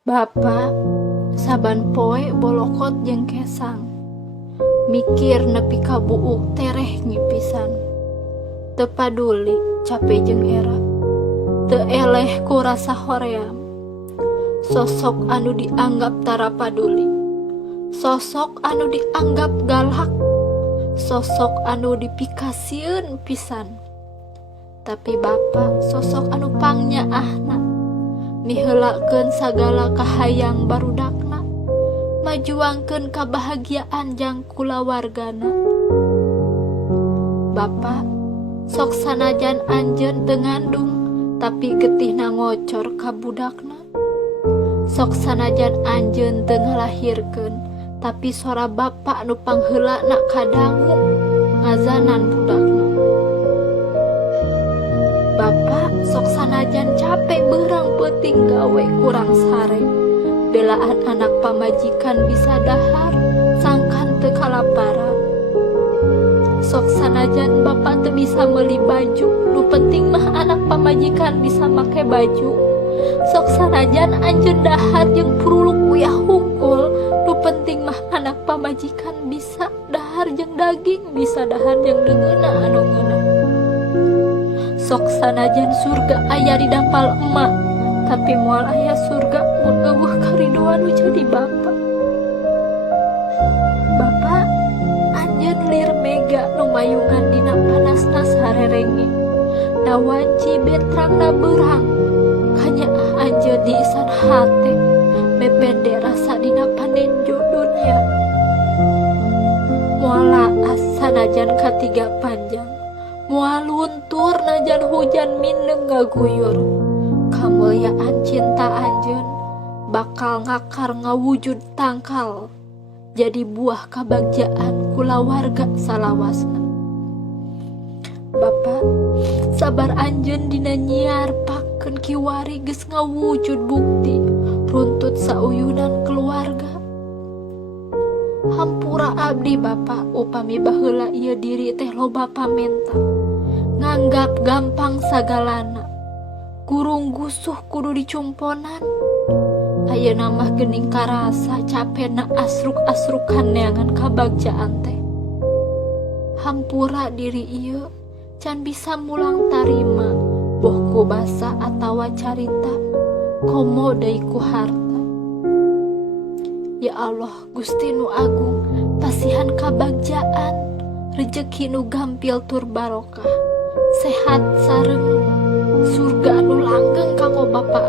Bapa saban poe bolokot jeung kesang, mikir nepi ka buuk tereh ngipisan. Teu paduli capek jeung era, teu eleh ku rasa hoream. Sosok anu dianggap tara paduli, sosok anu dianggap galak, sosok anu dipikasieun pisan. Tapi Bapa sosok anu pangnyaahna, niheulakeun sagala kahayang barudakna, majuangkeun kabahagiaan jang kulawargana. Bapa sok sanajan anjeun teu ngandung, tapi getihna ngocor ka budakna. Sok sanajan anjeun teu ngalahirkeun, tapi sora Bapa nu pangheulana kadangu ngazanan budakna. Bapa sok sanajan capek beurang peuting gawe kurang sare, belaan anak pamajikan bisa dahar, sangkan teu kalaparan. Sok sanajan Bapa teu bisa meuli baju, nu penting mah anak pamajikan bisa make baju. Sok sanajan anjeun dahar jeung puruluk uyah hungkul, nu penting mah anak pamajikan bisa dahar jeung daging, bisa dahar jeung deungeuna anu ngeunah. Sok sanajan surga aya di dapal emak, tapi moal aya surga mun eueuh karidoan nu jadi Bapa. Bapa anjeun lir mega nu mayungan dina panasna sarerenge, na wanci betrangna beurang, kanyaah anjeun diisan hate, mepende rasa dina panenjo dunia. Moal laas sanajan katiga panjang, moal luntur najan hujan mindeng ngaguyur, kamuliaan cinta anjeun bakal ngakar ngawujud tangkal, jadi buah kabagjaan kulawarga salawasna. Bapa sabar anjeun dina nyiar pakeun kiwari geus ngawujud bukti runtut sauyunan keluarga. Hampura abdi Bapa upami baheula ieu diri teh loba pamenta, nganggap gampang sagalana, gurung gusuh kudu dicumponan. Ayeuna mah geuning karasa capena asruk-asrukan neangan kabagjaan teh. Hampura diri ieu can bisa mulang tarima, boh ku basa atawa carita, komo deui ku harta. Ya Allah Gusti nu agung, pasihan kabagjaan, rejeki nu gampil tur barokah, sehat sareng surga nu langgeng kanggo Bapa